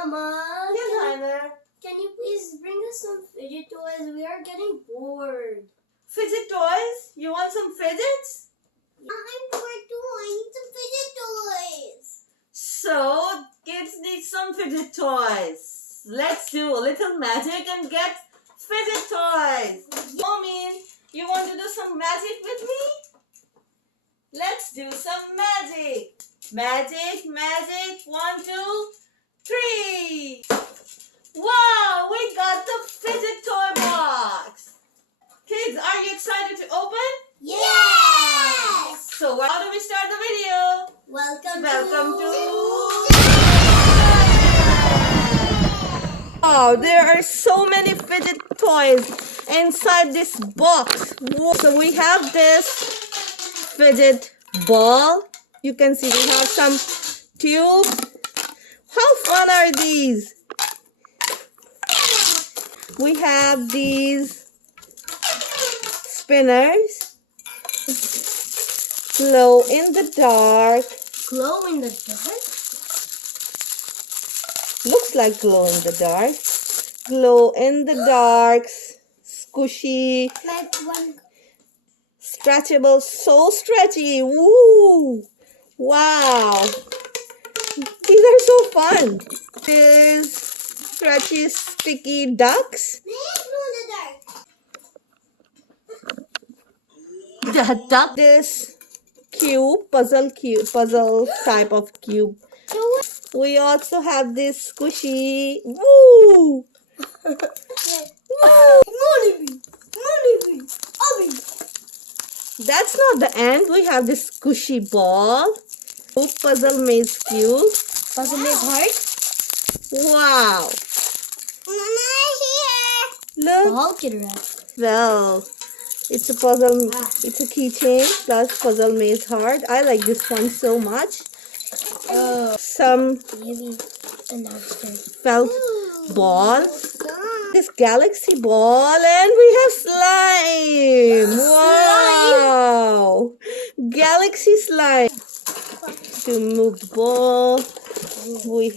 Mama, Yes, Rainer. can you please bring us some fidget toys? We are getting bored. Fidget toys? You want some fidgets? I'm bored too. I need some fidget toys. So, kids need some fidget toys. Let's do a little magic and get fidget toys. Mommy, you want to do some magic with me? Let's do some magic. Magic, magic. 1, 2, 3. Wow, we got the fidget toy box. Kids, are you excited to open? Yes! So, how do we start the video? Welcome to... Wow, there are so many fidget toys inside this box. Whoa. So we have this fidget ball. You can see we have some tubes. How fun are these? We have these spinners. Glow in the dark. Glow in the dark? Looks like glow in the dark. Glow in the dark. Squishy. Like one. Stretchable. So stretchy. Woo! Wow. These are so fun. These stretchy, sticky ducks. The duck. This puzzle type of cube. We also have this squishy. Woo! That's not the end. We have this squishy ball. Puzzle maze cube. Puzzle maze heart? Wow! Look. Ball kid rat. Well, it's a puzzle. It's a keychain plus puzzle maze heart. I like this one so much. Some Maybe another. felt ball. This galaxy ball, and we have slime. Wow! Galaxy slime. To move the ball, we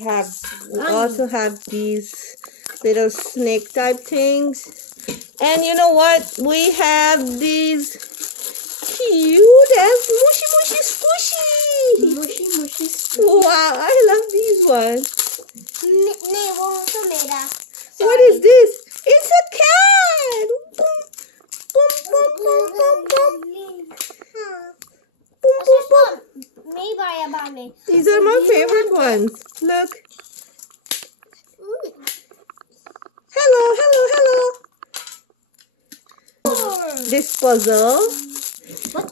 also have these little snake type things. And you know what? We have these cute as mushy squishy. Mushy. Wow, I love these ones. Sorry. What is this? It's a cat. Boom, boom, boom, boom, boom, boom, boom, boom. These are my favorite ones. Look. Hello. This puzzle.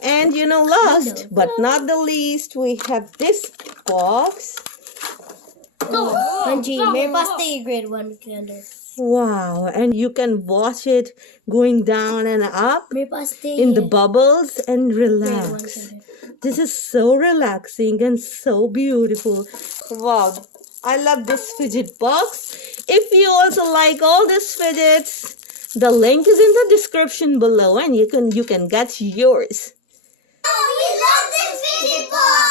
And you know, last but not the least, we have this box. मेरे पास तो ये grade 1 के अंदर. Wow, and you can watch it going down and up मेरे पास तो in the bubbles and relax. This is so relaxing and so beautiful. Wow, I love this fidget box. If you also like all these fidgets, the link is in the description below and you can get yours. Oh, we love this fidget box!